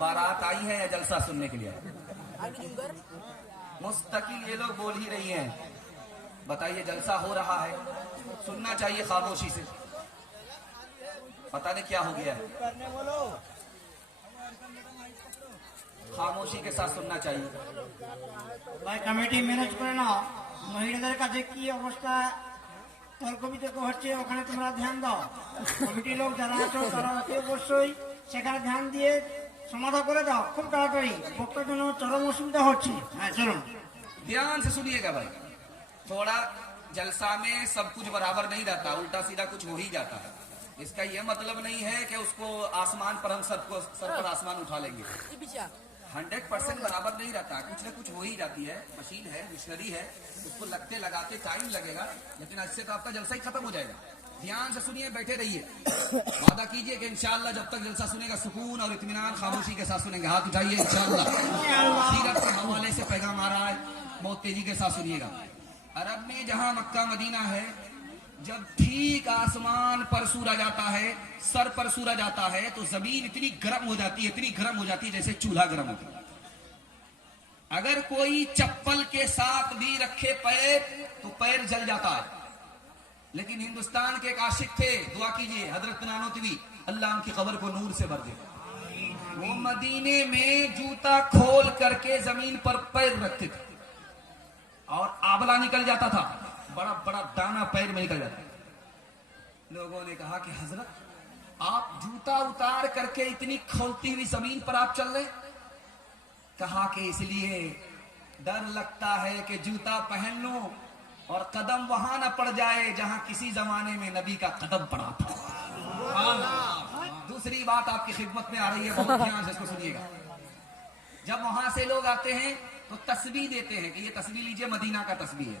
बारात आई है या जलसा सुनने के लिए? मुस्तकिल ये लोग बोल ही रही हैं। बताइए, जलसा हो रहा है, सुनना चाहिए खामोशी से। पता नहीं क्या हो गया है, খামোশি के साथ सुनना चाहिए। ভাই কমিটি ম্যানেজ করে নাও, মহিলাদের কাছে কি অবস্থা তর্ক বিতর্ক হচ্ছে ওখানে তোমরা ধ্যান দাও। কমিটির লোক যারা আছো তারা অতি অবশ্যই সেখানে ধ্যান দিয়ে সমাধান করে দাও খুব তাড়াতাড়ি, বক্তার জন্য চরম অসুবিধা হচ্ছে। হ্যাঁ চলুন, ध्यान से सुनिएगा भाई। थोड़ा जलसा में सब कुछ बराबर नहीं रहता, उल्टा सीधा कुछ हो ही जाता है। इसका यह मतलब नहीं है कि उसको आसमान पर हम सर पर आसमान उठा लेंगे। 100% बराबर नहीं रहता, कुछ न कुछ हो ही जाती है। मशीन है, मशीनरी है, उसको लगते लगाते टाइम लगेगा, लेकिन इससे तो आपका जलसा ही खत्म हो जाएगा। ध्यान से सुनिए, बैठे रहिए, वादा कीजिए कि इंशाअल्लाह जब तक जलसा सुनेगा सुकून और इत्मीनान खामोशी के साथ सुनेंगे। हाथ उठाइए इंशाअल्लाह। सीरत के हवाले से पैगाम आ रहा है, बहुत तेजी के साथ सुनिएगा। अरब में जहां मक्का मदीना है, जब ठीक आसमान पर सूरज आता है, सर पर सूरज आता है, तो जमीन इतनी गर्म हो जाती है, इतनी गर्म हो जाती है जैसे चूल्हा गर्म होता है। अगर कोई चप्पल के साथ भी रखे पैर तो पैर जल जाता है। लेकिन हिंदुस्तान के एक आशिक थे, दुआ कीजिए, हजरत नानोतवी, अल्लाह उनकी कब्र को नूर से भर दे। वो मदीने में जूता खोल करके जमीन पर पैर रखते थे और आबला निकल जाता था, बड़ा बड़ा दाना पैर में निकल जाता। लोगों ने कहा कि हजरत आप जूता उतार करके इतनी खोलती हुई जमीन पर आप चल रहे? कहा कि इसलिए डर लगता है कि जूता पहन लूं और कदम वहां न पड़ जाए जहां किसी जमाने में नबी का कदम पड़ा था। दूसरी बात आपकी खिदमत में आ रही है, बहुत ध्यान से इसको सुनिएगा। जब वहां से लोग आते हैं तो तस्बीह देते हैं कि ये तस्बीह लीजिए, मदीना का तस्बीह है।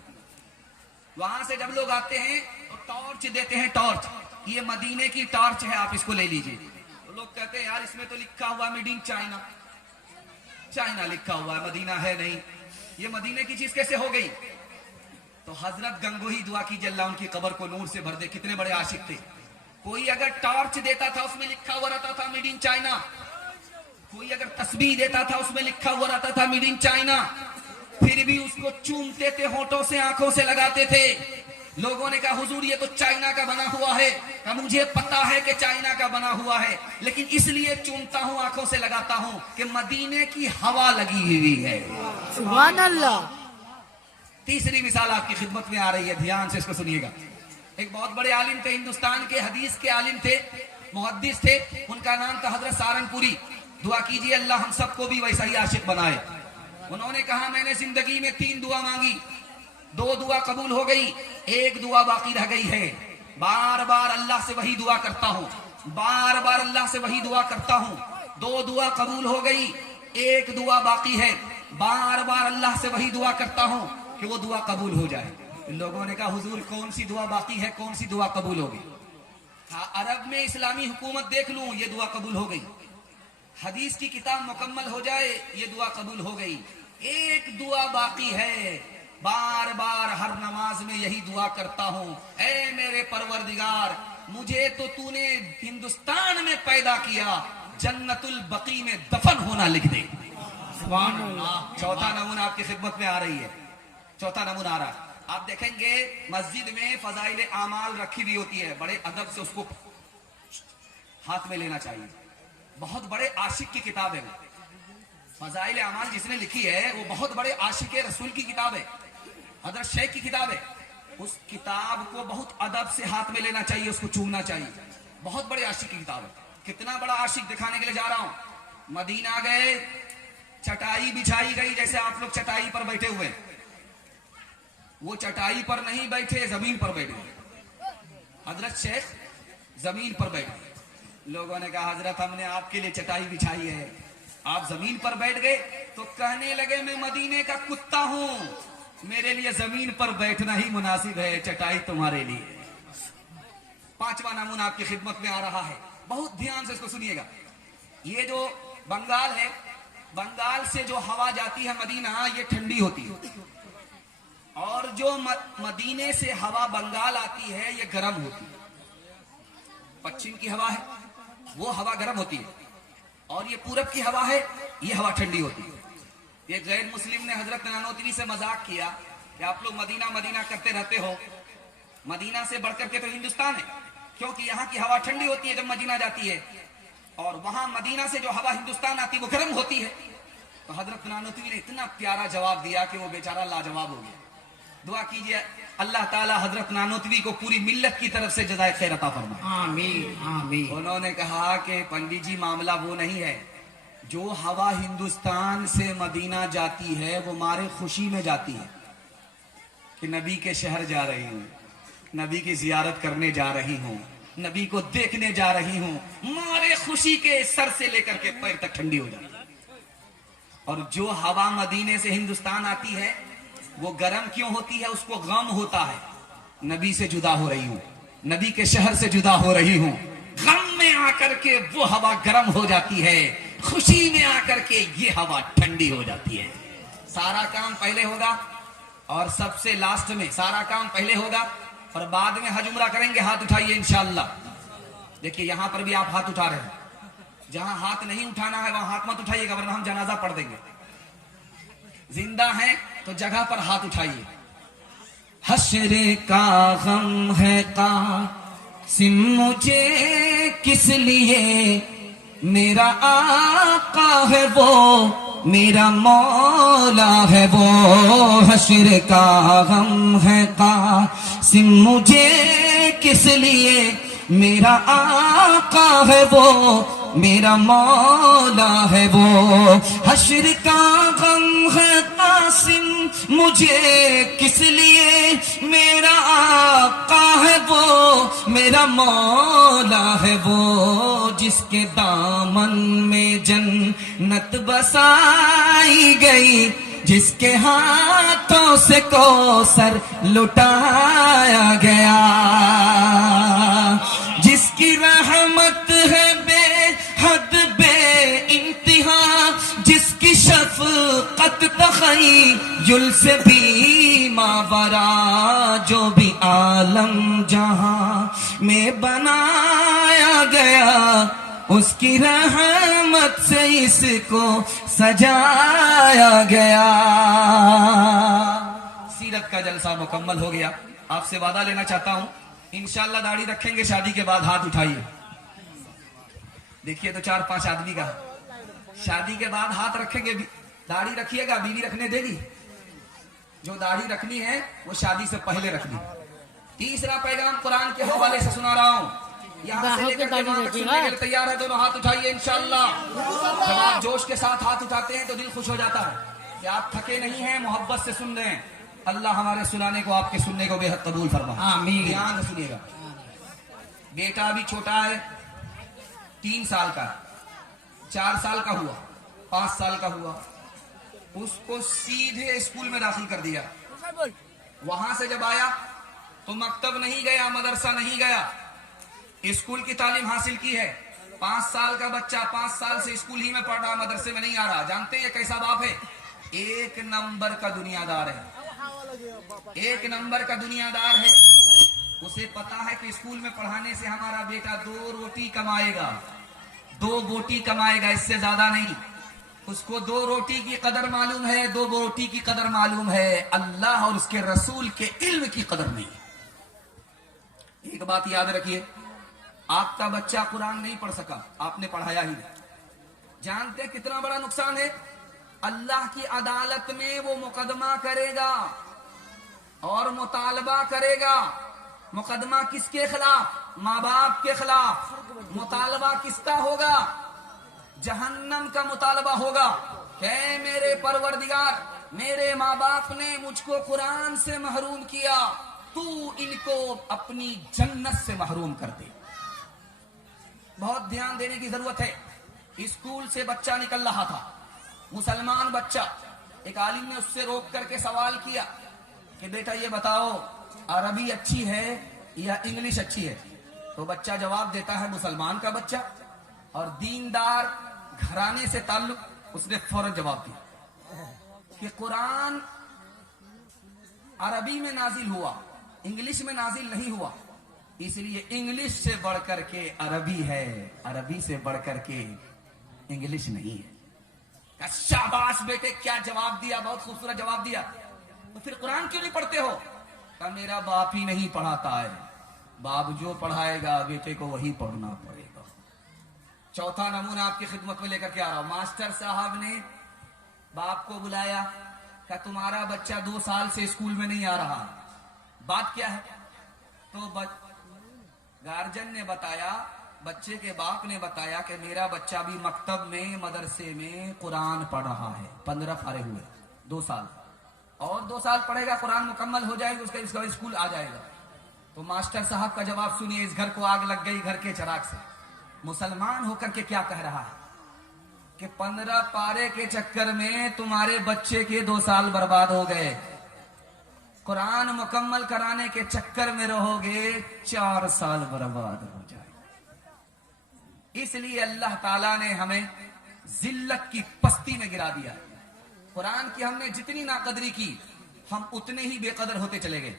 वहां से जब लोग आते हैं तो टॉर्च देते हैं, टॉर्च, ये मदीने की टॉर्च है, आप इसको ले लीजिए। तो लोग कहते हैं यार इसमें तो लिखा हुआ मेड इन चाइना, चाइना लिखा हुआ है, मदीना है नहीं, ये मदीने की चीज कैसे हो गई? तो हजरत गंगोही दुआ कीजिए अल्लाह उनकी कब्र को नूर से भर दे, कितने बड़े आशिक थे। कोई अगर टॉर्च देता था उसमें लिखा हुआ रहता था मेड इन चाइना, कोई अगर तस्बीह देता था उसमें लिखा हुआ रहता था मेड इन चाइना, फिर भी उसको चूमते थे, होठों से आंखों से लगाते थे। लोगों ने कहा हुजूर ये तो चाइना का बना हुआ है। कहा मुझे पता है कि चाइना का बना हुआ है, लेकिन इसलिए चूमता हूं, आंखों से लगाता हूं कि मदीने की हवा लगी हुई है। सुभान अल्लाह। तीसरी मिसाल आपकी खिदमत में आ रही है, ध्यान से इसको सुनिएगा। एक बहुत बड़े आलिम थे, हिंदुस्तान के हदीस के आलिम थे, मुहद्दिस थे, उनका नाम था हजरत सारनपुरी। दुआ कीजिए अल्लाह हम सबको भी वैसा ही आशिक बनाए। उन्होंने कहा मैंने जिंदगी में 3 दुआ मांगी, 2 दुआ कबूल हो गई, 1 दुआ बाकी रह गई है। बार बार अल्लाह से वही दुआ करता हूँ, बार बार अल्लाह से वही दुआ करता हूँ। 2 दुआ कबूल हो गई, 1 दुआ बाकी है, बार बार अल्लाह से वही दुआ करता हूँ कि वो दुआ कबूल हो जाए। इन लोगों ने कहा हुजूर कौन सी दुआ बाकी है, कौन सी दुआ कबूल होगी? हाँ, अरब में इस्लामी हुकूमत देख लूं, ये दुआ कबूल हो गई। हदीस की किताब मुकम्मल हो जाए, ये दुआ कबूल हो गई। 1 दुआ बाकी है, बार बार हर नमाज में यही दुआ करता हूँ, ऐ मेरे परवरदिगार मुझे तो तूने हिंदुस्तान में पैदा किया, जन्नतुल बकी में दफन होना लिख दे। चौथा नमूना आपकी खिदमत में आ रही है, चौथा नमूना आ रहा है। आप देखेंगे मस्जिद में फजाइल आमाल रखी हुई होती है, बड़े अदब से उसको हाथ में लेना चाहिए। बहुत बड़े आशिक की किताब है, फजाइल आमाल जिसने लिखी है वो बहुत बड़े आशिक रसूल की किताब है, हजरत शेख की किताब है। उस किताब को बहुत अदब से हाथ में लेना चाहिए, उसको चूमना चाहिए। बहुत बड़े आशिक की किताब है। कितना बड़ा आशिक दिखाने के लिए जा रहा हूं। मदीना गए, चटाई बिछाई गई, जैसे आप लोग चटाई पर बैठे हुए, वो चटाई पर नहीं बैठे, जमीन पर बैठे। हजरत शेख जमीन पर बैठे। लोगों ने कहा हजरत हमने आपके लिए चटाई बिछाई है, आप जमीन पर बैठ गए। तो कहने लगे मैं मदीने का कुत्ता हूं, मेरे लिए जमीन पर बैठना ही मुनासिब है, चटाई तुम्हारे लिए। 5वां नमूना आपकी खिदमत में आ रहा है, बहुत ध्यान से इसको सुनिएगा। ये जो बंगाल है, बंगाल से जो हवा जाती है मदीना, ये ठंडी होती है, और जो मदीने से हवा बंगाल आती है ये गर्म होती है। पश्चिम की हवा है, वो हवा गर्म होती है। اور یہ پورب کی ہوا ہے، یہ ہوا ٹھنڈی ہوتی ہے. یہ غیر مسلم نے حضرت نانوتوی سے مذاق کیا کہ آپ لوگ مدینہ مدینہ کرتے رہتے ہو، مدینہ سے بڑھ کر کے تو ہندوستان ہے، کیونکہ یہاں کی ہوا ٹھنڈی ہوتی ہے جب مدینہ جاتی ہے، اور وہاں مدینہ سے جو ہوا ہندوستان آتی ہے وہ گرم ہوتی ہے. تو حضرت نانوتوی نے اتنا پیارا جواب دیا کہ وہ بیچارہ لاجواب ہو گیا. دعا کیجئے اللہ تعالی حضرت نانوتوی کو پوری ملت کی طرف سے جزائے خیر عطا فرمائے. آمین آمین. انہوں نے کہا کہ پنڈت جی معاملہ وہ نہیں ہے، جو ہوا ہندوستان سے مدینہ جاتی ہے وہ مارے خوشی میں جاتی ہے کہ نبی کے شہر جا رہی ہوں، نبی کی زیارت کرنے جا رہی ہوں، نبی کو دیکھنے جا رہی ہوں، مارے خوشی کے سر سے لے کر کے پیر تک ٹھنڈی ہو جاتی ہے. اور جو ہوا مدینے سے ہندوستان آتی ہے وہ گرم کیوں ہوتی ہے؟ اس کو غم ہوتا ہے، نبی سے جدا ہو رہی ہوں، نبی کے شہر سے جدا ہو رہی ہوں. غم میں آ کر کے وہ ہوا گرم ہو جاتی ہے، خوشی میں آ کر کے یہ ہوا ٹھنڈی ہو جاتی ہے. سارا کام پہلے ہوگا اور سب سے لاسٹ میں سارا کام پہلے ہوگا اور بعد میں حج عمرہ کریں گے. ہاتھ اٹھائیے انشاءاللہ. دیکھیے یہاں پر بھی آپ ہاتھ اٹھا رہے ہیں، جہاں ہاتھ نہیں اٹھانا ہے وہاں ہاتھ مت اٹھائیے گا ورنہ ہم جنازہ پڑھ دیں گے. زندہ ہیں تو جگہ پر ہاتھ اٹھائیے. حشر کا غم ہے قاسم مجھے کس لیے، میرا آقا ہے وہ میرا مولا ہے وہ. حشر کا غم ہے قاسم مجھے کس لیے، میرا آقا ہے وہ میرا مولا ہے وہ. حشر کا غم ہے قاسم مجھے کس لیے، میرا آقا ہے وہ میرا مولا ہے وہ. جس کے دامن میں جنت بسائی گئی، جس کے ہاتھوں سے کوثر لٹایا گیا، جس کی رحمت ہے بے حد بے انتہا، جس کی شفقت تخیل سے بھی ماورا، جو بھی عالم جہاں میں بنایا گیا، اس کی رحمت سے اس کو سجایا گیا. سیرت کا جلسہ مکمل ہو گیا. آپ سے وعدہ لینا چاہتا ہوں انشاءاللہ داڑھی رکھیں گے شادی کے بعد. ہاتھ اٹھائیے. دیکھیے تو 4-5 آدمی کا شادی کے بعد ہاتھ رکھیں گے. داڑھی رکھیے گا، بیوی رکھنے دے گی؟ جو داڑھی رکھنی ہے وہ شادی سے پہلے رکھنی. تیسرا پیغام قرآن کے حوالے سے سنا رہا ہوں. یہاں سے لے کر کے وہاں تک سننے کے لیے تیار ہے؟ دونوں ہاتھ اٹھائیے انشاءاللہ. جب آپ جوش کے ساتھ ہاتھ اٹھاتے ہیں تو دل خوش ہو جاتا ہے کہ آپ تھکے نہیں ہیں، محبت سے سن رہے ہیں. اللہ ہمارے سنانے کو آپ کے سننے کو بے حد قبول فرمائے. آمین. دھیان سے سنیے گا. بیٹا ابھی چھوٹا ہے، 3 سال کا، 4 سال کا ہوا، 5 سال کا ہوا. اس کو سیدھے اسکول میں داخل کر دیا. وہاں سے جب آیا تو مکتب نہیں گیا، مدرسہ نہیں گیا، اسکول کی تعلیم حاصل کی ہے. 5 سال کا بچہ 5 سال سے اسکول ہی میں پڑھ رہا، مدرسے میں نہیں آ رہا. جانتے ہیں یہ کیسا باپ ہے؟ 1 نمبر کا دنیا دار ہے. 1 نمبر کا دنیا دار ہے. اسے پتا ہے کہ اسکول میں پڑھانے سے ہمارا بیٹا 2 روٹی کمائے گا، 2 بوٹی کمائے گا، اس سے زیادہ نہیں. اس کو 2 روٹی کی قدر معلوم ہے، 2 بوٹی کی قدر معلوم ہے، اللہ اور اس کے رسول کے علم کی قدر نہیں. ایک بات یاد رکھیے، آپ کا بچہ قرآن نہیں پڑھ سکا، آپ نے پڑھایا ہی نہیں. جانتے کتنا بڑا نقصان ہے؟ اللہ کی عدالت میں وہ مقدمہ کرے گا اور مطالبہ کرے گا. مقدمہ کس کے خلاف؟ ماں باپ کے خلاف. مطالبہ کس کا ہوگا؟ جہنم کا مطالبہ ہوگا کہ اے میرے پروردگار، میرے ماں باپ نے مجھ کو قرآن سے محروم کیا، تو ان کو اپنی جنت سے محروم کر دے. بہت دھیان دینے کی ضرورت ہے. اسکول سے بچہ نکل رہا تھا، مسلمان بچہ. ایک عالم نے اس سے روک کر کے سوال کیا کہ بیٹا یہ بتاؤ عربی اچھی ہے یا انگلش اچھی ہے؟ تو بچہ جواب دیتا ہے، مسلمان کا بچہ اور دیندار گھرانے سے تعلق. اس نے فوراً جواب دیا کہ قرآن عربی میں نازل ہوا، انگلش میں نازل نہیں ہوا، اس لیے انگلش سے بڑھ کر کے عربی ہے، عربی سے بڑھ کر کے इंग्लिश नहीं है। शाबाश बेटे, क्या जवाब दिया, बहुत खूबसूरत जवाब दिया। तो फिर कुरान क्यों नहीं पढ़ते हो? कहा मेरा बाप ही नहीं पढ़ाता है, बाप जो पढ़ाएगा बेटे को वही पढ़ना पड़ेगा। चौथा नमूना आपकी खिदमत में लेकर के आ रहा हूं। मास्टर साहब ने बाप को बुलाया, कहा तुम्हारा बच्चा 2 साल से स्कूल में नहीं आ रहा, बात क्या है? तो गार्जियन ने बताया, बच्चे के बाप ने बताया कि मेरा बच्चा भी मकतब में, मदरसे में कुरान पढ़ रहा है। 15 पारे हुए, 2 साल और 2 साल पढ़ेगा, कुरान मुकम्मल हो जाएगी, उसका स्कूल आ जाएगा। तो मास्टर साहब का जवाब सुनिए, इस घर को आग लग गई घर के चिराग से। मुसलमान होकर के क्या कह रहा है कि 15 पारे के चक्कर में तुम्हारे बच्चे के 2 साल बर्बाद हो गए, कुरान मुकम्मल कराने के चक्कर में रहोगे 4 साल बर्बाद हो जाए। इसलिए अल्लाह ताला ने हमें जिल्लत की पस्ती में गिरा दिया। कुरान की हमने जितनी नाकदरी की, हम उतने ही बेकदर होते चले गए।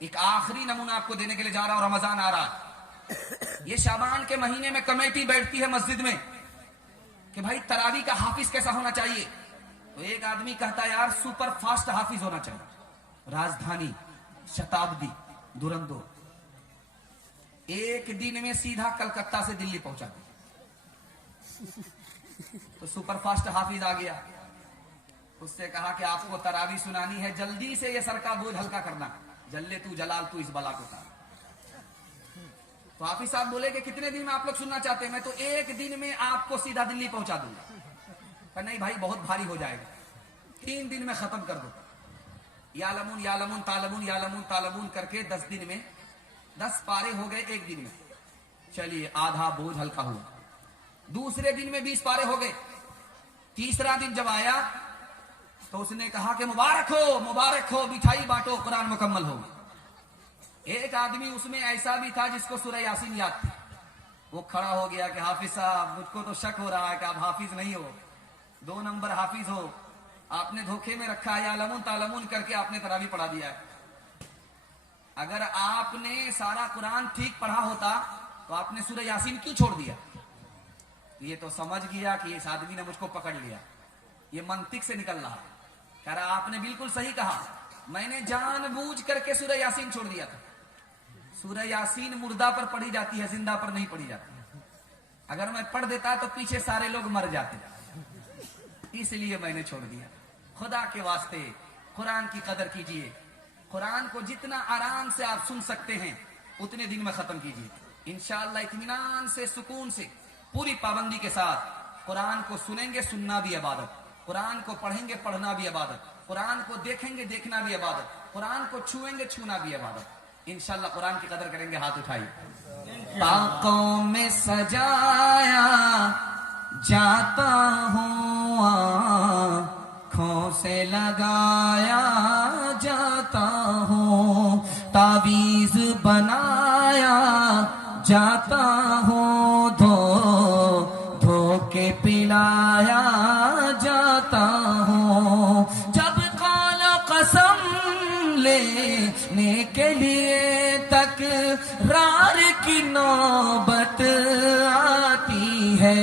एक आखिरी नमूना आपको देने के लिए जा रहा हूं। रमजान आ रहा है, ये शाबान के महीने में कमेटी बैठती है मस्जिद में कि भाई तरावी का हाफिज कैसा होना चाहिए। तो एक आदमी कहता है यार सुपर फास्ट हाफिज होना चाहिए, राजधानी, शताब्दी, दुरंतो, एक दिन में सीधा कलकत्ता से दिल्ली पहुंचा दे। तो सुपर फास्ट हाफिज आ गया, उससे कहा कि आपको तरावी सुनानी है, जल्दी से ये सर का बोझ हल्का करना, जल्ले तू जलाल तू इस बला को तार। तो हाफिज साहब बोले कि कितने दिन में आप लोग सुनना चाहते हैं? मैं तो एक दिन में आपको सीधा दिल्ली पहुंचा दूंगा। नहीं भाई बहुत भारी हो जाएगा, 3 दिन में खत्म कर दो। यालमुन यालमुन तालमुन यालमुन तालमुन करके 10 दिन में 10 पारे हो गए एक दिन में। चलिए आधा बोझ हल्का हुआ। दूसरे दिन में 20 पारे हो गए। तीसरा दिन जब आया तो उसने कहा कि मुबारक हो, मिठाई बांटो, कुरान मुकम्मल हो। एक आदमी उसमें ऐसा भी था जिसको सूरह यासीन याद थी। वो खड़ा हो गया कि हाफिज साहब मुझको तो शक हो रहा है कि आप हाफिज नहीं हो, 2 नंबर हाफिज हो, आपने धोखे में रखा है, यालमुन तालमुन करके आपने तरावी पढ़ा दिया है। अगर आपने सारा कुरान ठीक पढ़ा होता तो आपने सूरह यासीन क्यों छोड़ दिया? ये तो समझ गया कि इस आदमी ने मुझको पकड़ लिया, ये मंतिक से निकल रहा है। कह रहा आपने बिल्कुल सही कहा, मैंने जानबूझ करके सूरह यासीन छोड़ दिया था। सूरह यासीन मुर्दा पर पढ़ी जाती है, जिंदा पर नहीं पढ़ी जाती। अगर मैं पढ़ देता तो पीछे सारे लोग मर जाते, इसलिए मैंने छोड़ दिया। खुदा के वास्ते कुरान की कदर कीजिए। कुरान को जितना आराम से आप सुन सकते हैं उतने दिन में खत्म कीजिए। इंशाअल्लाह इत्मीनान से, सुकून से, पूरी पाबंदी के साथ कुरान को सुनेंगे, सुनना भी इबादत, कुरान को पढ़ेंगे, पढ़ना भी इबादत, कुरान को देखेंगे, देखना भी इबादत, कुरान को छुएंगे, छूना भी इबादत। इंशाअल्लाह कुरान की कदर करेंगे। हाथ उठाइए। ताकों में सजाया जाता हूँ, आँखों से लगाया जाता हूँ, तावीज बनाया जाता हूँ, धो के पिलाया जाता हूँ। जब काला कसम लेने के लिए तकरार की नौबत आती है,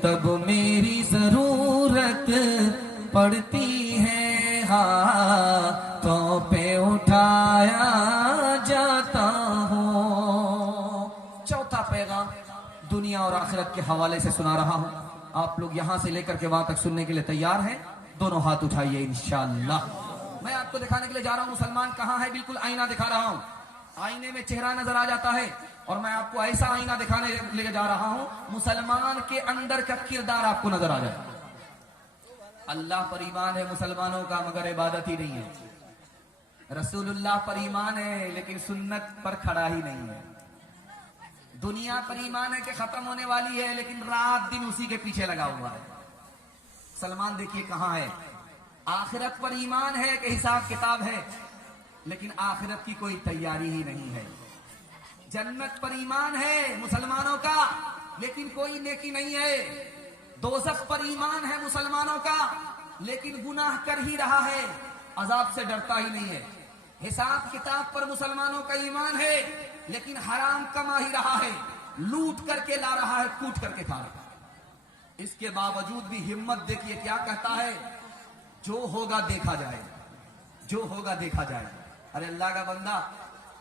तब मेरी जरूरत पड़ती है, हाथों पे उठाया जाता हूँ। चौथा पैगाम दुनिया और आखिरत के हवाले से सुना रहा हूँ। आप लोग यहाँ से लेकर के वहां तक सुनने के लिए तैयार हैं? दोनों हाथ उठाइए इंशाअल्लाह। मैं आपको दिखाने के लिए जा रहा हूँ मुसलमान कहाँ है, बिल्कुल आईना दिखा रहा हूँ। आईने में चेहरा नजर आ जाता है और मैं आपको ऐसा आईना दिखाने के लिए जा रहा हूँ, मुसलमान के अंदर का किरदार आपको नजर आ जाए। अल्लाह पर ईमान है मुसलमानों का, मगर इबादत ही नहीं है। रसूलुल्लाह पर ईमान है लेकिन सुन्नत पर खड़ा ही नहीं है। दुनिया पर ईमान है कि खत्म होने वाली है लेकिन रात दिन उसी के पीछे लगा हुआ है। मुसलमान देखिए कहाँ है। आखिरत पर ईमान है कि हिसाब किताब है लेकिन आखिरत की कोई तैयारी ही नहीं है। जन्नत पर ईमान है मुसलमानों का लेकिन कोई नेकी नहीं है। दोज़ख पर ईमान है मुसलमानों का लेकिन गुनाह कर ही रहा है, अजाब से डरता ही नहीं है। हिसाब किताब पर मुसलमानों का ईमान है लेकिन हराम कमा ही रहा है, लूट करके ला रहा है, कूट करके खा रहा है। इसके बावजूद भी हिम्मत देखिए क्या कहता है, जो होगा देखा जाएगा, जो होगा देखा जाएगा। अरे अल्लाह का बंदा,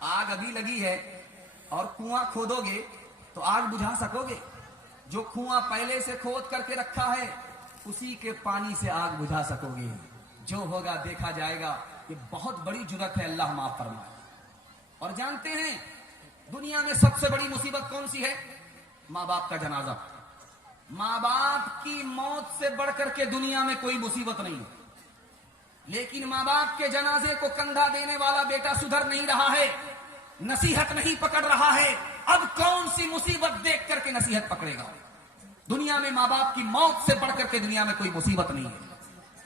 आग अभी लगी है और कुआं खोदोगे तो आग बुझा सकोगे? जो कुआं पहले से खोद करके रखा है उसी के पानी से आग बुझा सकोगे। जो होगा देखा जाएगा। ये बहुत बड़ी जुर्रत है, अल्लाह माफ फरमाए। और जानते हैं दुनिया में सबसे बड़ी मुसीबत कौन सी है? माँ बाप का जनाजा। माँ बाप की मौत से बढ़कर के दुनिया में कोई मुसीबत नहीं है, लेकिन माँ बाप के जनाजे को कंधा देने वाला बेटा सुधर नहीं रहा है, नसीहत नहीं पकड़ रहा है। अब कौन सी मुसीबत देख करके नसीहत पकड़ेगा? दुनिया में माँ बाप की मौत से बढ़कर के दुनिया में कोई मुसीबत नहीं है।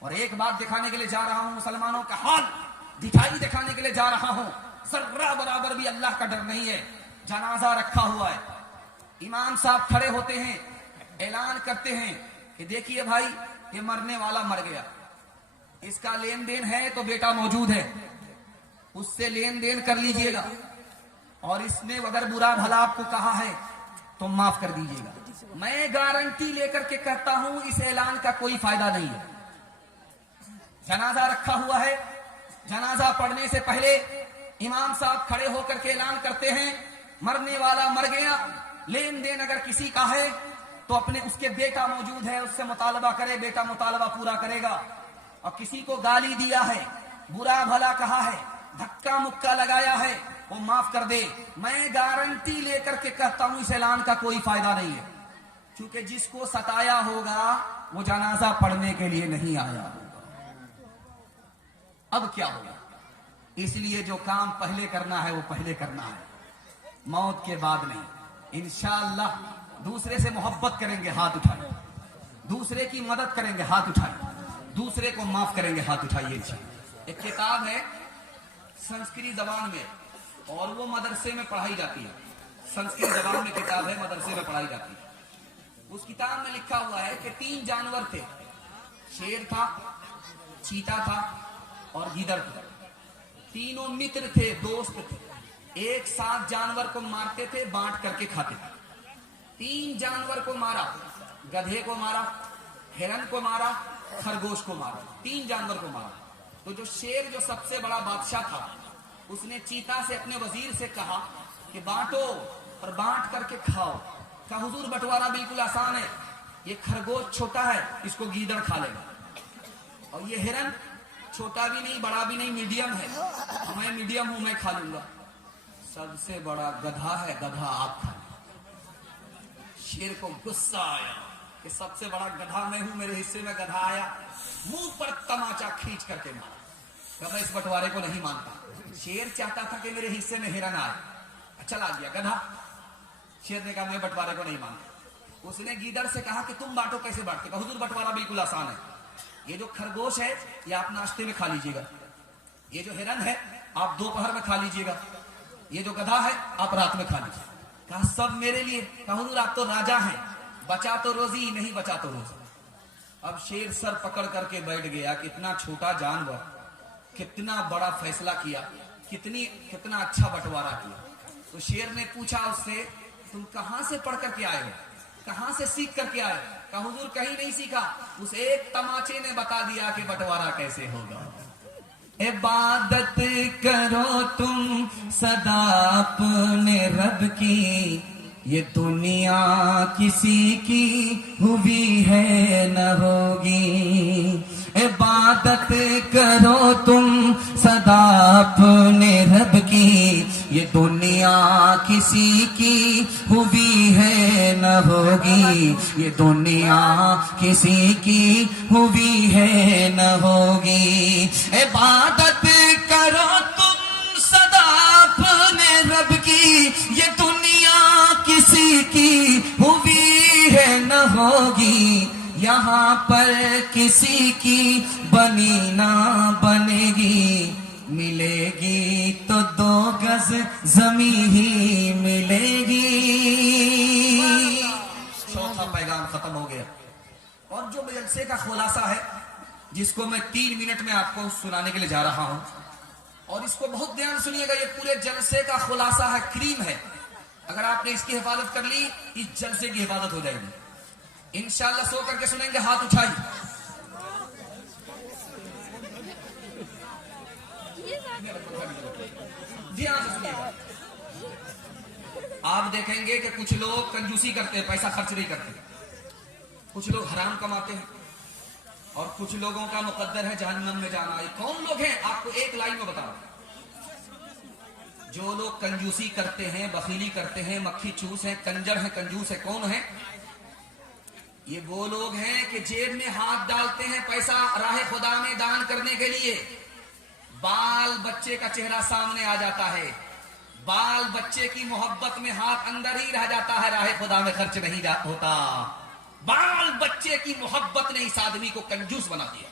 और एक बात दिखाने के लिए जा रहा हूं, मुसलमानों का हाल दिखाई दिखाने के लिए जा रहा हूं। जर्रा बराबर भी अल्लाह का डर नहीं है। जनाजा रखा हुआ है, इमाम साहब खड़े होते हैं, ऐलान करते हैं कि देखिए भाई ये मरने वाला मर गया, इसका लेन देन है तो बेटा मौजूद है, उससे लेन देन कर लीजिएगा, और इसने अगर बुरा भला आपको कहा है तो माफ कर दीजिएगा। मैं गारंटी लेकर के कहता हूं इस ऐलान का कोई फायदा नहीं है। जनाजा रखा हुआ है, जनाजा पढ़ने से पहले इमाम साहब खड़े होकर के ऐलान करते हैं मरने वाला मर गया, लेन देन अगर किसी का है तो अपने उसके बेटा मौजूद है उससे मुतालबा करे, बेटा मुतालबा पूरा करेगा। और किसी को गाली दिया है, बुरा भला कहा है, धक्का मुक्का लगाया है, वो माफ कर दे। मैं गारंटी लेकर के कहता हूं इस ऐलान का कोई फायदा नहीं है, क्योंकि जिसको सताया होगा वो जनाजा पढ़ने के लिए नहीं आया होगा। अब क्या होगा? इसलिए जो काम पहले करना है वो पहले करना है, मौत के बाद नहीं। इंशाअल्लाह दूसरे से मोहब्बत करेंगे, हाथ उठाए, दूसरे की मदद करेंगे, हाथ उठाए, दूसरे को माफ करेंगे, हाथ उठाइए। एक किताब है संस्कृत जबान में, और वो मदरसे में पढ़ाई जाती है। संस्कृत जबान में किताब है, मदरसे में पढ़ाई जाती है। उस किताब में लिखा हुआ है कि 3 जानवर थे, शेर था, चीता था और गीदड़ था। तीनों मित्र थे, दोस्त थे, एक साथ जानवर को मारते थे, बांट करके खाते थे। 3 जानवर को मारा, गधे को मारा, हिरन को मारा, खरगोश को मारा, 3 जानवर को मारा। तो जो शेर, जो सबसे बड़ा बादशाह था, उसने चीता से, अपने वजीर से कहा कि बांटो और बांट करके खाओ। कहा हुजूर बंटवारा बिल्कुल आसान है, ये खरगोश छोटा है, इसको गीदड़ खा लेगा, और ये हिरन छोटा भी नहीं बड़ा भी नहीं, मीडियम है, मैं मीडियम हूं, मैं खा लूंगा। सबसे बड़ा गधा है, गधा आप खा। शेर को गुस्सा आया कि सबसे बड़ा गधा मैं हूं, मेरे हिस्से में गधा आया, मुंह पर तमाचा खींच करके मारा। मैं इस बंटवारे को नहीं मानता। शेर चाहता था कि मेरे हिस्से में हिरन आए, चला गया गधा। शेर ने कहा मैं बंटवारे को नहीं मानता। उसने गीदड़ से कहा कि तुम बांटो, कैसे बांटते? कहा हुजूर बंटवारा बिल्कुल आसान है, ये जो खरगोश है ये आप नाश्ते में खा लीजिएगा, ये जो हिरन है आप दोपहर में खा लीजिएगा, ये जो गधा है आप रात में खा लीजिए। कहा सब मेरे लिए? कहा हुजूर आप तो राजा हैं, बचा तो रोजी, नहीं बचा तो रोजी। अब शेर सर पकड़ करके बैठ गया, कितना छोटा जानवर, कितना बड़ा फैसला किया, कितना अच्छा बंटवारा किया। तो शेर ने पूछा उससे, तुम कहां से पढ़ करके आए हो, कहां से सीख करके आए? कहा हुजूर कहीं नहीं सीखा, उस एक तमाचे ने बता दिया कि बंटवारा कैसे होगा। इबादत करो तुम सदा अपने रब की, ये दुनिया किसी की हुई है न होगी। इबादत करो तुम सदा अपने रब की, ये दुनिया किसी की हुई है न होगी, ये दुनिया किसी की हुई है न होगी। इबादत करो तुम सदा अपने रब की, ये दुनिया किसी की हुई है न होगी, यहाँ पर किसी की बनी ना बनेगी, मिलेगी तो 2 गज जमी ही मिलेगी। चौथा पैगाम खत्म हो गया। और जो जलसे का खुलासा है, जिसको मैं 3 मिनट में आपको सुनाने के लिए जा रहा हूं, और इसको बहुत ध्यान सुनिएगा, ये पूरे जलसे का खुलासा है, क्रीम है। अगर आपने इसकी हिफाजत कर ली, इस जलसे की हिफाजत हो जाएगी। इंशाल्लाह सो करके सुनेंगे, हाथ उठाइए। ध्यान से सुनिएगा। आप देखेंगे कि कुछ लोग कंजूसी करते हैं, पैसा खर्च नहीं करते, कुछ लोग हराम कमाते हैं, और कुछ लोगों का मुकद्दर है जहन्नम में जाना। ये कौन लोग हैं? आपको एक लाइन में बता रहा हूं। जो लोग कंजूसी करते हैं, बखीली करते हैं, मक्खी चूस हैं, कंजर हैं, कंजूस है, कौन है? ये वो लोग हैं कि जेब में हाथ डालते हैं पैसा राह खुदा में दान करने के लिए, बाल बच्चे का चेहरा सामने आ जाता है, बाल बच्चे की मोहब्बत में हाथ अंदर ही रह जाता है, राह खुदा में खर्च नहीं होता। बाल बच्चे की मोहब्बत ने इस आदमी को कंजूस बना दिया।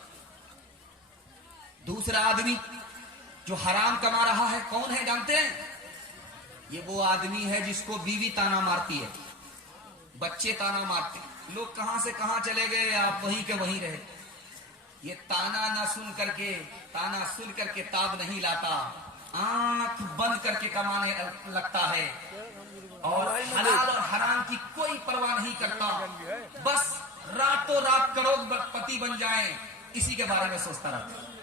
दूसरा आदमी जो हराम कमा रहा है, कौन है जानते हैं? ये वो आदमी है जिसको बीवी ताना मारती है, बच्चे ताना मारते हैं, लोग कहां से कहां चले गए, आप वहीं के वहीं रहे। ये ताना ना सुन करके, ताना सुन करके ताब नहीं लाता, आंख बंद करके कमाने लगता है, और हलाल और हराम की कोई परवाह नहीं करता, बस रातों रात करोड़पति बन जाए, इसी के बारे में सोचता रहता है।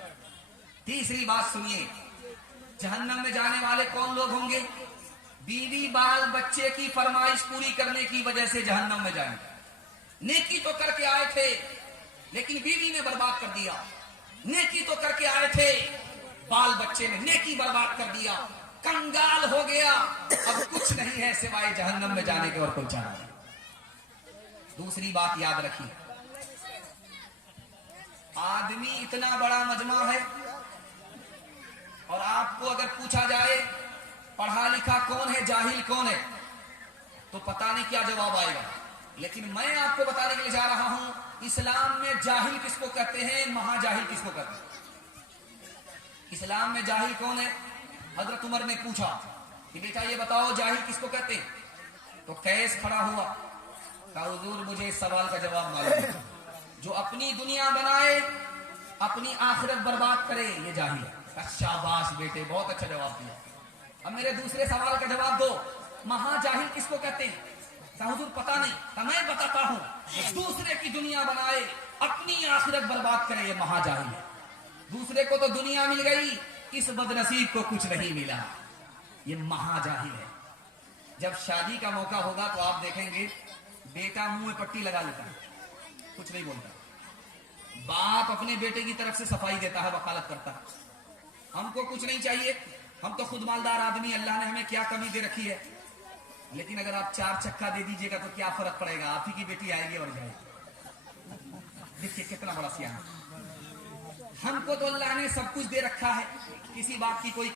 तीसरी बात सुनिए, जहन्नम में जाने वाले कौन लोग होंगे? बीवी बाल बच्चे की फरमाइश पूरी करने की वजह से जहन्नम में जाएंगे। नेकी तो करके आए थे लेकिन बीवी ने बर्बाद कर दिया, नेकी तो करके आए थे, बाल बच्चे ने नेकी बर्बाद कर दिया, कंगाल हो गया, अब कुछ नहीं है सिवाय जहन्नम में जाने के और कोई चारा नहीं। दूसरी बात याद रखिए, आदमी इतना बड़ा मजमा है, और आपको अगर पूछा जाए पढ़ा लिखा कौन है, जाहिल कौन है, तो पता नहीं क्या जवाब आएगा। लेकिन मैं आपको बताने के लिए जा रहा हूं, इस्लाम में जाहिल किसको कहते हैं, महाजाहिल किसको कहते हैं। इस्लाम में जाहिल कौन है? हजरत उमर ने पूछा कि बेटा ये बताओ जाहिल किसको कहते हैं, तो कैस खड़ा हुआ, कहा हुजूर मुझे इस सवाल का जवाब मालूम है, जो अपनी दुनिया बनाए अपनी आखिरत बर्बाद करे, ये जाहिल है। शाबाश बेटे, बहुत अच्छा जवाब दिया। अब मेरे दूसरे सवाल का जवाब दो, महाजाहिल किसको कहते हैं? हुजूर पता नहीं, तो मैं बताता हूं, दूसरे की दुनिया बनाए अपनी आखिरत बर्बाद करे, ये महाजाहिल है। दूसरे को तो दुनिया मिल गई, इस बदनसीब को कुछ नहीं मिला, ये महाजाहिल है। जब शादी का मौका होगा तो आप देखेंगे बेटा मुंह में पट्टी लगा लेता है, कुछ नहीं बोलता, बाप अपने बेटे की तरफ से सफाई देता है, वकालत करता है, हमको कुछ नहीं चाहिए, हम तो खुद मालदार आदमी, अल्लाह ने हमें क्या कमी दे रखी है। लेकिन अगर आप 4 चक्का दे दीजिएगा तो क्या फर्क पड़ेगा, आप ही की बेटी आएगी और जाएगी। देखिए कितना बड़ा सियाना। हमको तो अल्लाह ने सब कुछ दे रखा है, किसी बात की कोई